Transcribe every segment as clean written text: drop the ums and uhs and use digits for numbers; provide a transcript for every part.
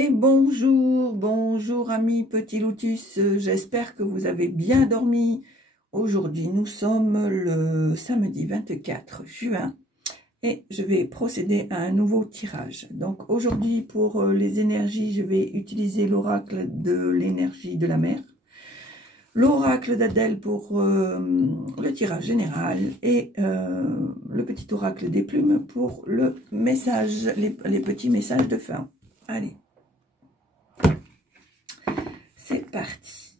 Et bonjour, bonjour amis Petit Lotus, j'espère que vous avez bien dormi. Aujourd'hui nous sommes le samedi 24 juin et je vais procéder à un nouveau tirage. Donc aujourd'hui pour les énergies, je vais utiliser l'oracle de l'énergie de la mer, l'oracle d'Adèle pour le tirage général et le petit oracle des plumes pour le message, les petits messages de fin. Allez. C'est parti.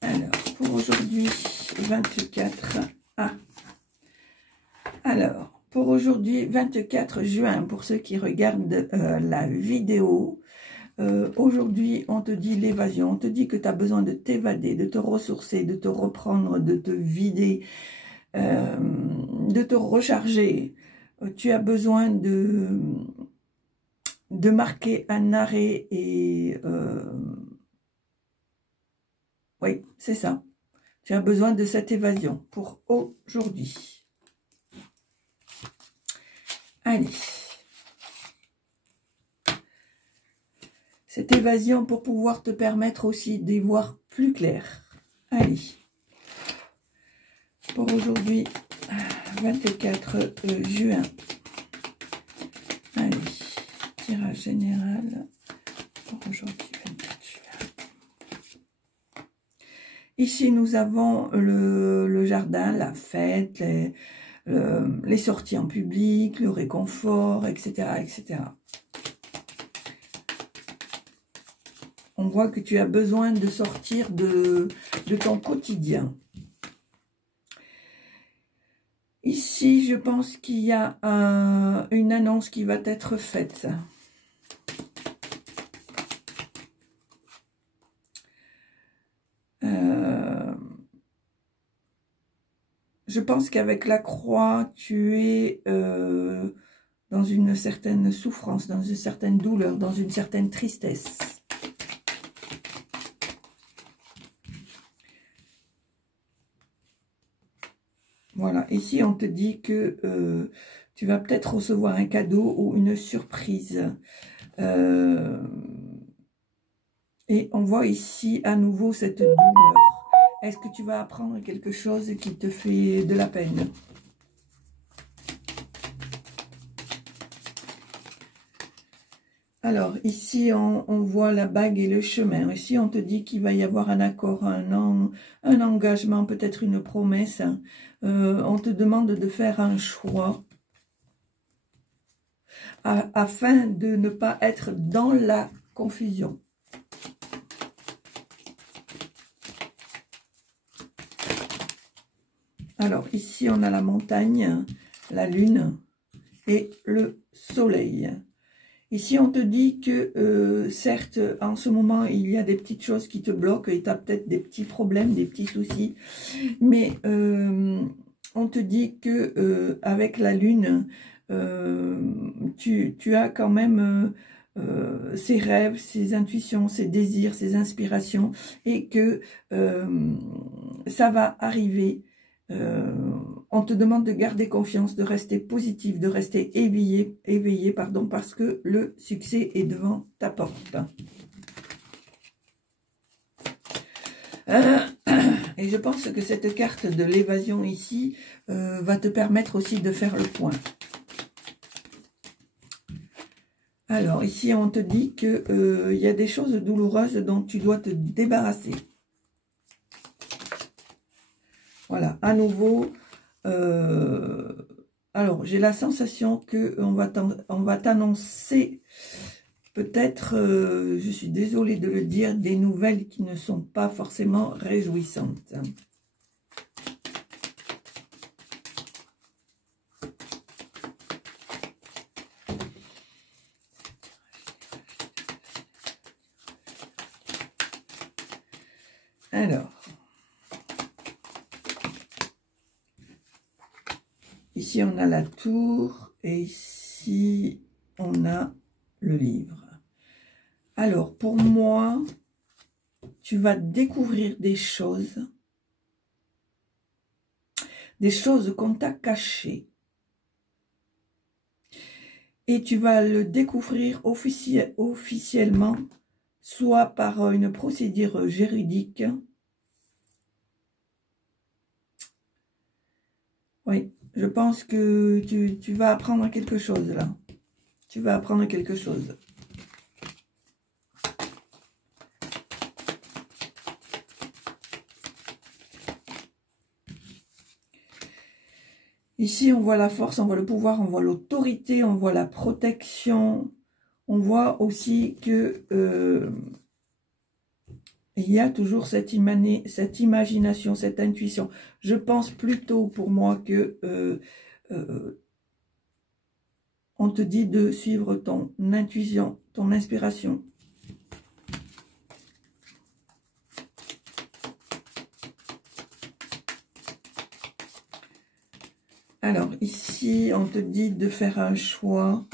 Alors, pour aujourd'hui, 24. Alors, pour aujourd'hui, 24 juin, pour ceux qui regardent la vidéo, aujourd'hui, on te dit l'évasion. On te dit que tu as besoin de t'évader, de te ressourcer, de te reprendre, de te vider, de te recharger. Tu as besoin de marquer un arrêt et oui, c'est ça. Tu as besoin de cette évasion pour aujourd'hui. Allez. Cette évasion pour pouvoir te permettre aussi d'y voir plus clair. Allez. Pour aujourd'hui, 24 juin. Allez. Tirage général pour aujourd'hui, 24 juin. Ici, nous avons le jardin, la fête, les sorties en public, le réconfort, etc., etc. On voit que tu as besoin de sortir de ton quotidien. Ici, je pense qu'il y a une annonce qui va être faite. Je pense qu'avec la croix, tu es dans une certaine souffrance, dans une certaine douleur, dans une certaine tristesse. Voilà, ici on te dit que tu vas peut-être recevoir un cadeau ou une surprise. Et on voit ici à nouveau cette douleur. Est-ce que tu vas apprendre quelque chose qui te fait de la peine? Alors, ici, on voit la bague et le chemin. Ici, on te dit qu'il va y avoir un accord, un engagement, peut-être une promesse. On te demande de faire un choix afin de ne pas être dans la confusion. Alors, ici, on a la montagne, la lune et le soleil. Ici, on te dit que, certes, en ce moment, il y a des petites choses qui te bloquent et tu as peut-être des petits problèmes, des petits soucis. Mais on te dit que avec la lune, tu as quand même ces rêves, ces intuitions, ces désirs, ces inspirations et que ça va arriver. On te demande de garder confiance, de rester positif, de rester éveillé, pardon, parce que le succès est devant ta porte. Et je pense que cette carte de l'évasion ici va te permettre aussi de faire le point. Alors, ici, on te dit qu'il y a des choses douloureuses dont tu dois te débarrasser. Voilà, à nouveau, alors j'ai la sensation qu'on va t'annoncer, peut-être, je suis désolée de le dire, des nouvelles qui ne sont pas forcément réjouissantes. Alors. Ici, on a la tour et ici, on a le livre. Alors, pour moi, tu vas découvrir des choses des choses qu'on t'a cachées. Et tu vas le découvrir officiellement, soit par une procédure juridique. Oui, je pense que tu vas apprendre quelque chose là. Tu vas apprendre quelque chose. Ici, on voit la force, on voit le pouvoir, on voit l'autorité, on voit la protection. On voit aussi que il y a toujours cette imagination, cette intuition. Je pense plutôt pour moi que on te dit de suivre ton intuition, ton inspiration. Alors, ici, on te dit de faire un choix.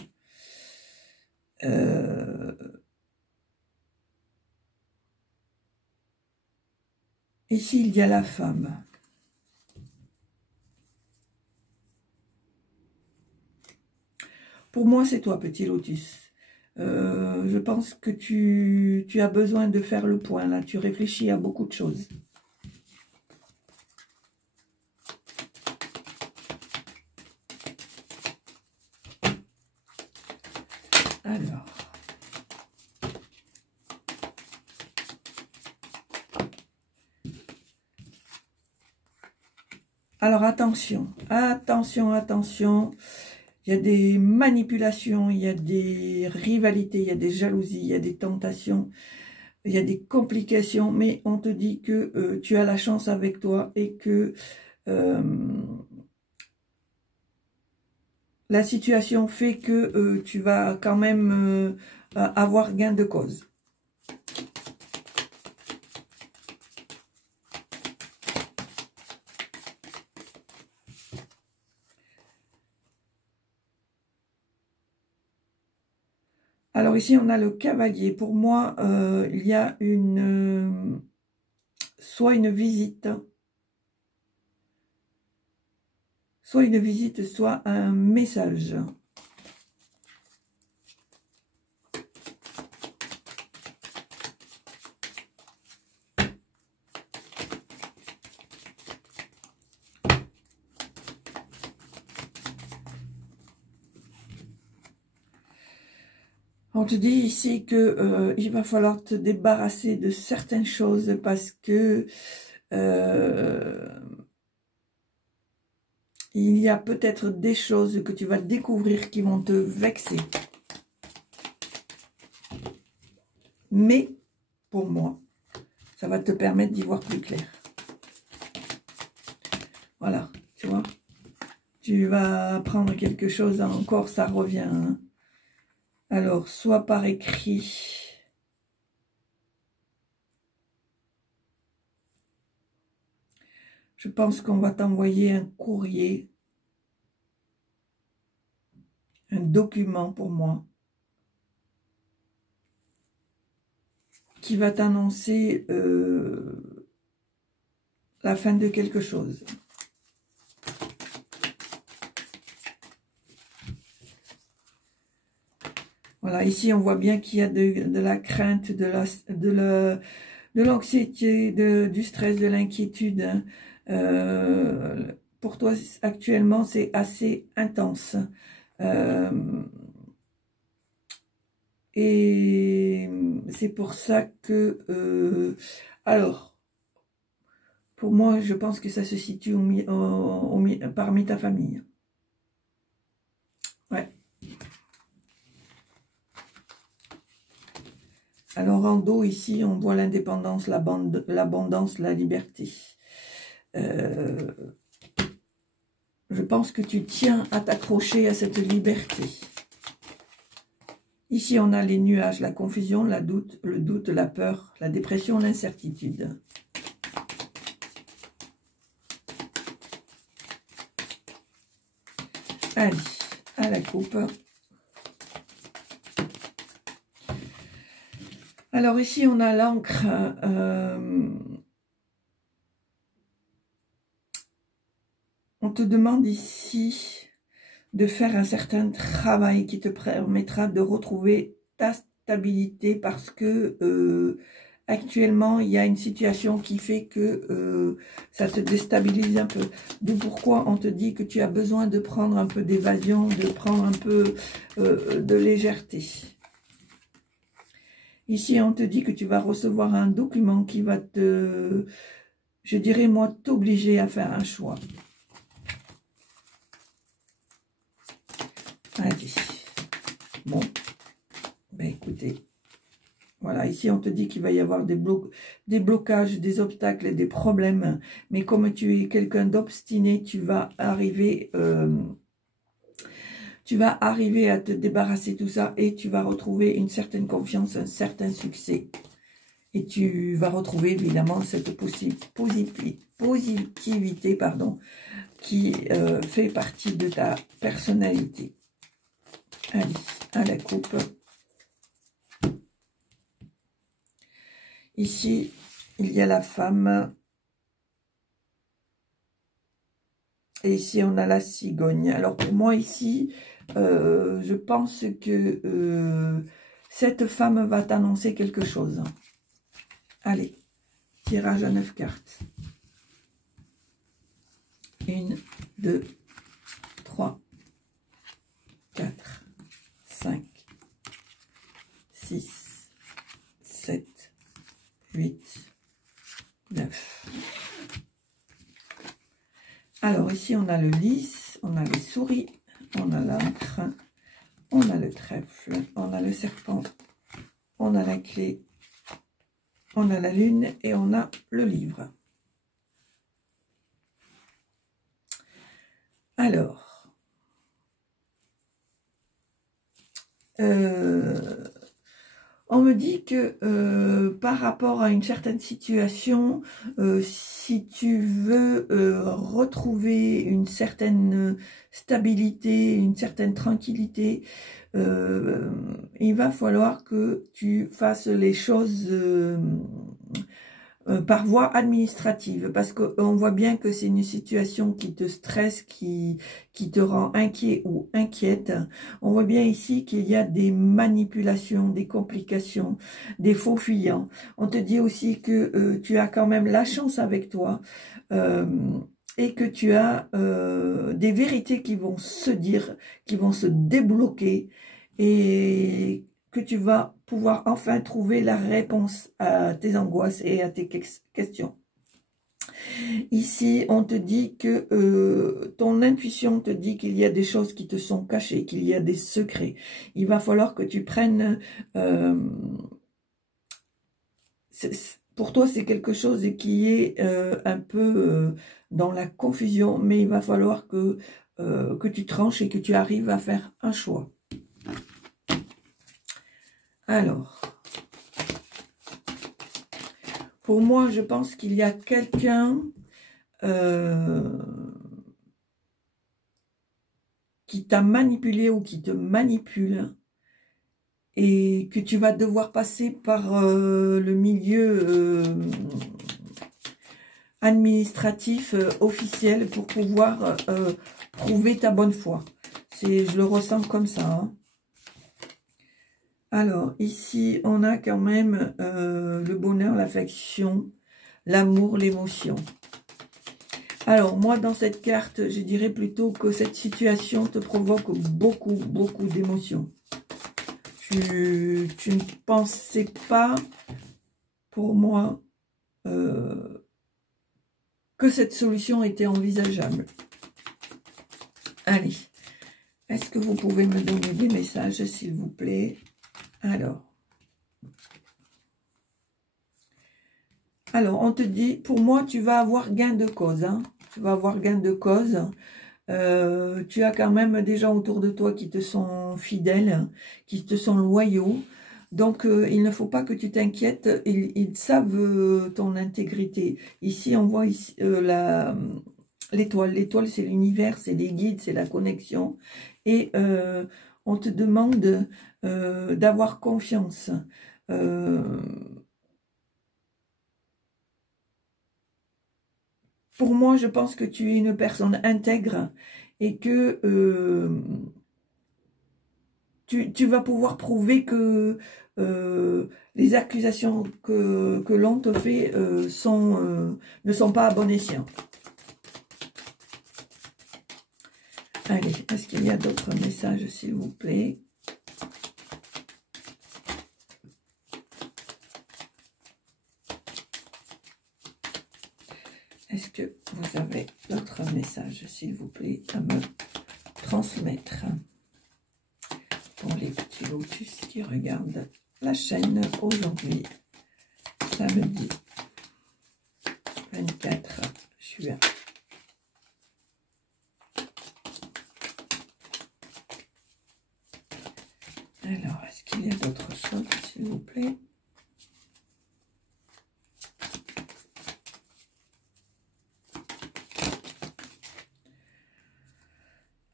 Ici, il y a la femme. Pour moi, c'est toi, petit lotus. Je pense que tu as besoin de faire le point, là. Tu réfléchis à beaucoup de choses. Alors, attention, attention, attention. Il y a des manipulations, il y a des rivalités, il y a des jalousies, il y a des tentations, il y a des complications, mais on te dit que tu as la chance avec toi et que la situation fait que tu vas quand même avoir gain de cause. Alors ici, on a le cavalier. Pour moi, il y a soit une visite, soit un message. On te dit ici que il va falloir te débarrasser de certaines choses parce que il y a peut-être des choses que tu vas découvrir qui vont te vexer. Mais, pour moi, ça va te permettre d'y voir plus clair. Voilà, tu vois. Tu vas apprendre quelque chose, encore ça revient. Hein. Alors, soit par écrit. Je pense qu'on va t'envoyer un courrier. Un document pour moi. Qui va t'annoncer la fin de quelque chose. Voilà, ici on voit bien qu'il y a de la crainte, de l'anxiété, du stress, de l'inquiétude. Hein. Pour toi, actuellement, c'est assez intense. Et c'est pour ça que... alors, pour moi, je pense que ça se situe parmi ta famille. Ouais. Alors, en dos, ici, on voit l'indépendance, l'abondance, la liberté. Je pense que tu tiens à t'accrocher à cette liberté. Ici, on a les nuages, la confusion, le doute, la peur, la dépression, l'incertitude. Allez, à la coupe. Alors ici, on a l'encre. on te demande ici de faire un certain travail qui te permettra de retrouver ta stabilité parce que actuellement, il y a une situation qui fait que ça te déstabilise un peu. D'où pourquoi on te dit que tu as besoin de prendre un peu d'évasion, de prendre un peu de légèreté. Ici, on te dit que tu vas recevoir un document qui va te, je dirais moi, t'obliger à faire un choix. Allez. Bon. Ben écoutez. Voilà, ici on te dit qu'il va y avoir des blocages, des obstacles et des problèmes. Mais comme tu es quelqu'un d'obstiné, tu vas arriver à te débarrasser de tout ça et tu vas retrouver une certaine confiance, un certain succès. Et tu vas retrouver évidemment cette positivité pardon, qui fait partie de ta personnalité. Allez, à la coupe. Ici, il y a la femme. Et ici, on a la cigogne. Alors, pour moi, ici, je pense que cette femme va t'annoncer quelque chose. Allez, tirage à 9 cartes. 1, 2, 3, 4, 5, 6, 7, 8, 9. Alors ici on a le lys, on a les souris, on a l'encre, on a le trèfle, on a le serpent, on a la clé, on a la lune et on a le livre. Alors, on me dit que par rapport à une certaine situation, si tu veux retrouver une certaine stabilité, une certaine tranquillité, il va falloir que tu fasses les choses par voie administrative, parce qu'on voit bien que c'est une situation qui te stresse, qui te rend inquiet ou inquiète. On voit bien ici qu'il y a des manipulations, des complications, des faux fuyants. On te dit aussi que tu as quand même la chance avec toi et que tu as des vérités qui vont se dire, qui vont se débloquer et que tu vas pouvoir enfin trouver la réponse à tes angoisses et à tes questions. Ici, on te dit que ton intuition te dit qu'il y a des choses qui te sont cachées, qu'il y a des secrets. Il va falloir que tu prennes... pour toi, c'est quelque chose qui est un peu dans la confusion, mais il va falloir que tu tranches et que tu arrives à faire un choix. Alors, pour moi, je pense qu'il y a quelqu'un qui t'a manipulé ou qui te manipule et que tu vas devoir passer par le milieu administratif officiel pour pouvoir prouver ta bonne foi. Je le ressens comme ça. Hein. Alors, ici, on a quand même le bonheur, l'affection, l'amour, l'émotion. Alors, moi, dans cette carte, je dirais plutôt que cette situation te provoque beaucoup, beaucoup d'émotions. Tu ne pensais pas, pour moi, que cette solution était envisageable. Allez, est-ce que vous pouvez me donner des messages, s'il vous plaît? Alors, on te dit, pour moi, tu vas avoir gain de cause. Hein. Tu vas avoir gain de cause. Tu as quand même des gens autour de toi qui te sont fidèles, qui te sont loyaux. Donc, il ne faut pas que tu t'inquiètes. Ils savent ton intégrité. Ici, on voit l'étoile. L'étoile, c'est l'univers, c'est les guides, c'est la connexion. Et on te demande d'avoir confiance. pour moi, je pense que tu es une personne intègre et que tu vas pouvoir prouver que les accusations que l'on te fait ne sont pas à bon escient. Allez, est-ce qu'il y a d'autres messages, s'il vous plaît? Est-ce que vous avez d'autres messages, s'il vous plaît, à me transmettre? Pour les petits lotus qui regardent la chaîne aujourd'hui, samedi 24 juin. Alors, est-ce qu'il y a d'autres choses, s'il vous plaît?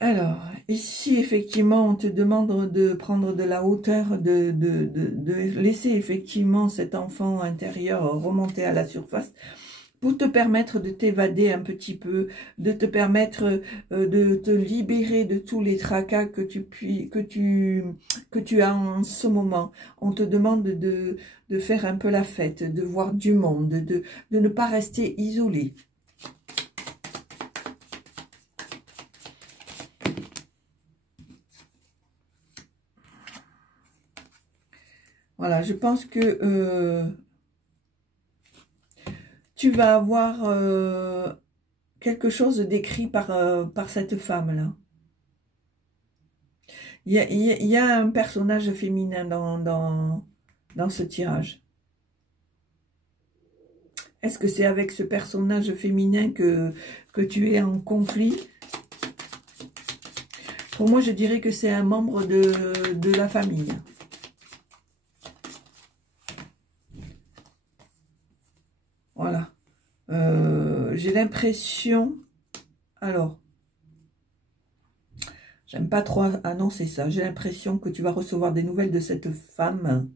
Alors, ici, effectivement, on te demande de prendre de la hauteur, de laisser effectivement cet enfant intérieur remonter à la surface pour te permettre de t'évader un petit peu, de te permettre de te libérer de tous les tracas que tu as en ce moment. On te demande de faire un peu la fête, de voir du monde, de ne pas rester isolé. Voilà, je pense que tu vas avoir quelque chose d'écrit par cette femme-là. Il y a un personnage féminin dans ce tirage. Est-ce que c'est avec ce personnage féminin que tu es en conflit? Pour moi, je dirais que c'est un membre de la famille. Voilà. J'ai l'impression... Alors, j'aime pas trop annoncer ça. J'ai l'impression que tu vas recevoir des nouvelles de cette femme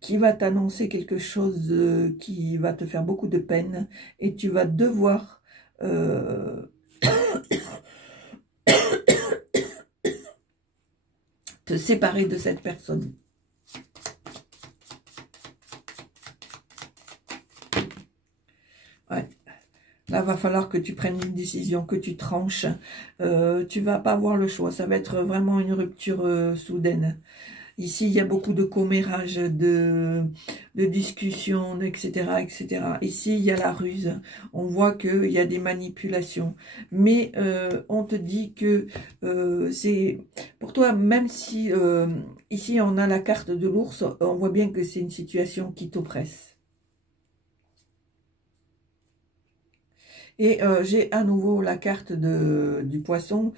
qui va t'annoncer quelque chose qui va te faire beaucoup de peine. Et tu vas devoir... te séparer de cette personne. Ouais. Là, va falloir que tu prennes une décision, que tu tranches. Tu vas pas avoir le choix. Ça va être vraiment une rupture soudaine. Ici, il y a beaucoup de commérages, de discussions, etc., etc. Ici, il y a la ruse. On voit qu'il y a des manipulations. Mais on te dit que c'est... Pour toi, même si ici, on a la carte de l'ours, on voit bien que c'est une situation qui t'oppresse. Et j'ai à nouveau la carte du poisson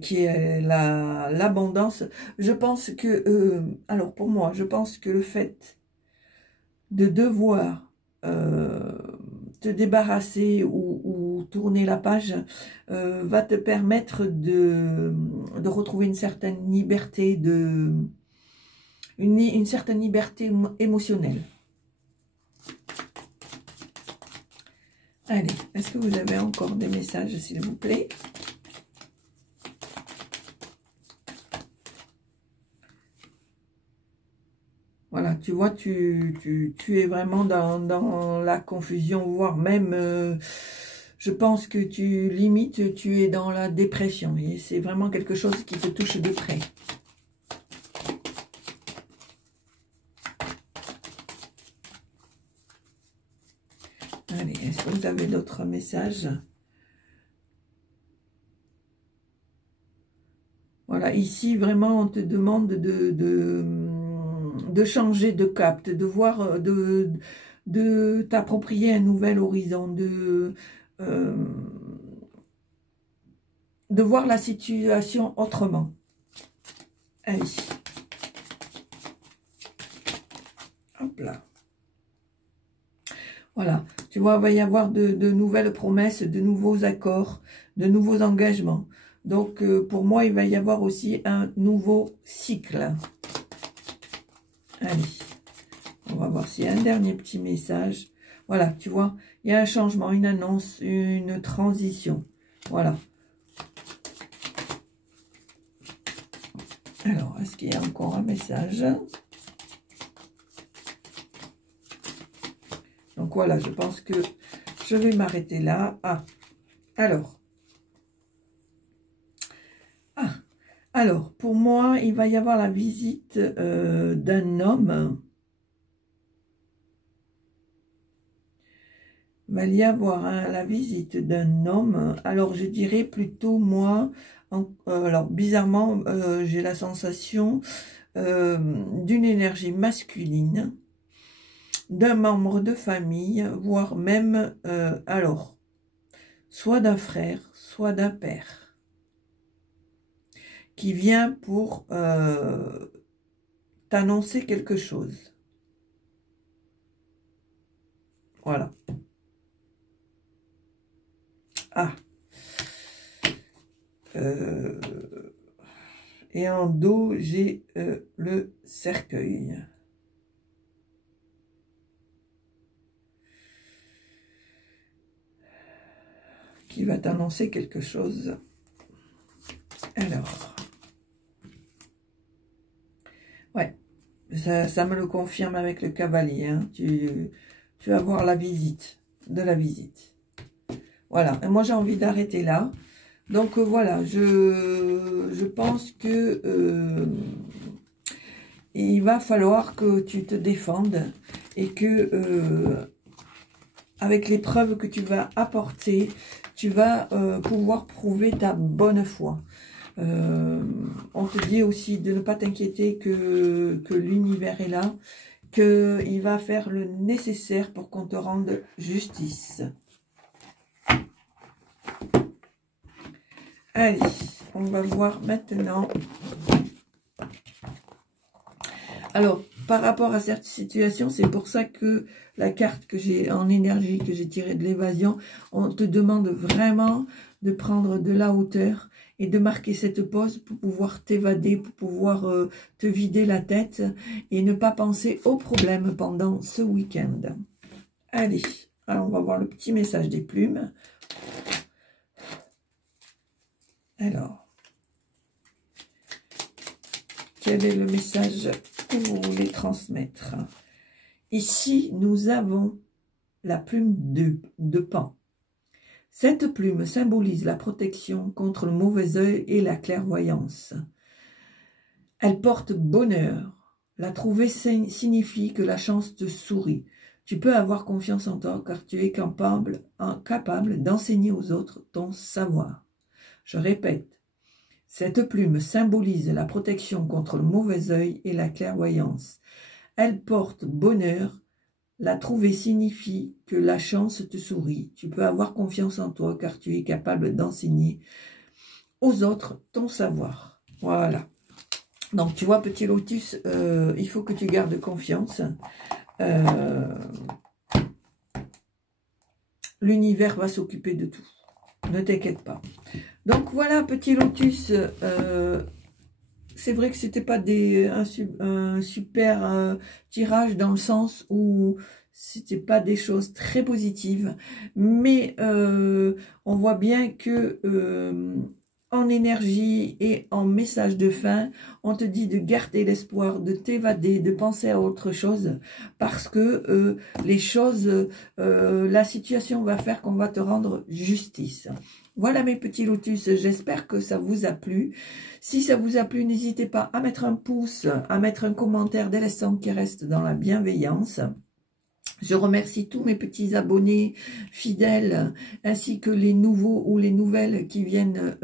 qui est l'abondance. Je pense que, alors pour moi, je pense que le fait de devoir te débarrasser ou tourner la page va te permettre de retrouver une certaine liberté, une certaine liberté émotionnelle. Allez, est-ce que vous avez encore des messages, s'il vous plaît? Voilà, tu vois, tu es vraiment dans la confusion, voire même, je pense que limite, tu es dans la dépression. Et c'est vraiment quelque chose qui te touche de près. Allez, est-ce que vous avez d'autres messages? Voilà, ici, vraiment, on te demande de changer de cap, de voir, de t'approprier un nouvel horizon, de voir la situation autrement. Allez. Hop là. Voilà, tu vois, il va y avoir de nouvelles promesses, de nouveaux accords, de nouveaux engagements. Donc, pour moi, il va y avoir aussi un nouveau cycle. Allez, on va voir s'il y a un dernier petit message. Voilà, tu vois, Il y a un changement, une annonce, une transition. Voilà. Alors, est-ce qu'il y a encore un message? Donc voilà, je pense que je vais m'arrêter là. Ah, alors. Ah, alors, pour moi, il va y avoir la visite d'un homme. Il va y avoir la visite d'un homme. Alors, je dirais plutôt, moi, alors bizarrement, j'ai la sensation d'une énergie masculine, d'un membre de famille, voire même, alors, soit d'un frère, soit d'un père, qui vient pour t'annoncer quelque chose. Voilà. Ah. Et en dos, j'ai le cercueil. Qui va t'annoncer quelque chose. Alors. Ouais. Ça me le confirme avec le cavalier. Hein. Tu vas voir la visite. De la visite. Voilà. Et moi, j'ai envie d'arrêter là. Donc, voilà. Je pense que il va falloir que tu te défendes. Et que avec les preuves que tu vas apporter, tu vas pouvoir prouver ta bonne foi. On te dit aussi de ne pas t'inquiéter que l'univers est là, qu'il va faire le nécessaire pour qu'on te rende justice. Allez, on va voir maintenant. Alors, par rapport à cette situation, c'est pour ça que la carte que j'ai en énergie, que j'ai tirée de l'évasion, on te demande vraiment de prendre de la hauteur et de marquer cette pause pour pouvoir t'évader, pour pouvoir te vider la tête et ne pas penser aux problèmes pendant ce week-end. Allez, alors on va voir le petit message des plumes. Alors, quel est le message que vous voulez transmettre? Ici, nous avons la plume de Pan. Cette plume symbolise la protection contre le mauvais œil et la clairvoyance. Elle porte bonheur. La trouver signifie que la chance te sourit. Tu peux avoir confiance en toi car tu es capable d'enseigner aux autres ton savoir. Je répète, cette plume symbolise la protection contre le mauvais œil et la clairvoyance. Elle porte bonheur. La trouver signifie que la chance te sourit. Tu peux avoir confiance en toi car tu es capable d'enseigner aux autres ton savoir. Voilà. Donc, tu vois, petit lotus, il faut que tu gardes confiance. L'univers va s'occuper de tout. Ne t'inquiète pas. Donc, voilà, petit lotus. C'est vrai que c'était pas un super tirage dans le sens où c'était pas des choses très positives, mais on voit bien que en énergie et en message de fin, on te dit de garder l'espoir, de t'évader, de penser à autre chose, parce que les choses, la situation va faire qu'on va te rendre justice. Voilà mes petits lotus, j'espère que ça vous a plu. Si ça vous a plu, n'hésitez pas à mettre un pouce, à mettre un commentaire délaissant qui reste dans la bienveillance. Je remercie tous mes petits abonnés fidèles, ainsi que les nouveaux ou les nouvelles qui viennent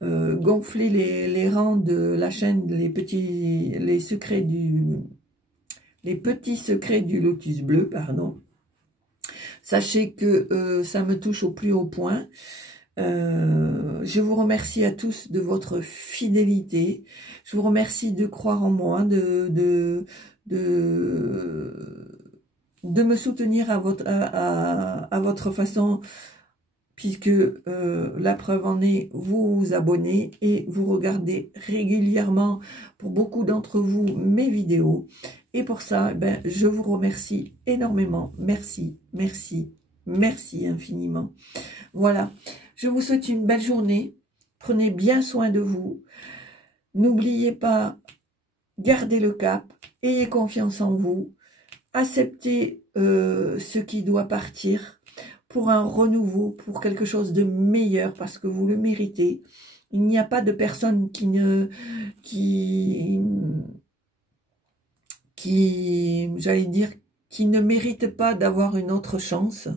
gonfler les rangs de la chaîne, les petits secrets du lotus bleu, pardon. Sachez que ça me touche au plus haut point. Je vous remercie à tous de votre fidélité. Je vous remercie de croire en moi, de me soutenir à votre façon, puisque la preuve en est, vous vous abonnez et vous regardez régulièrement, pour beaucoup d'entre vous, mes vidéos. Et pour ça, je vous remercie énormément. Merci, merci, Merci infiniment. Voilà, je vous souhaite une belle journée. Prenez bien soin de vous. N'oubliez pas, gardez le cap, ayez confiance en vous. Acceptez ce qui doit partir pour un renouveau, pour quelque chose de meilleur, parce que vous le méritez. Il n'y a pas de personne qui j'allais dire, qui ne mérite pas d'avoir une autre chance.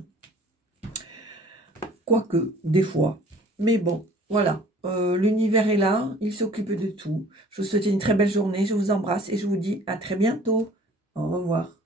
Quoique, des fois. Mais bon, voilà. L'univers est là, il s'occupe de tout. Je vous souhaite une très belle journée, je vous embrasse et je vous dis à très bientôt. Au revoir.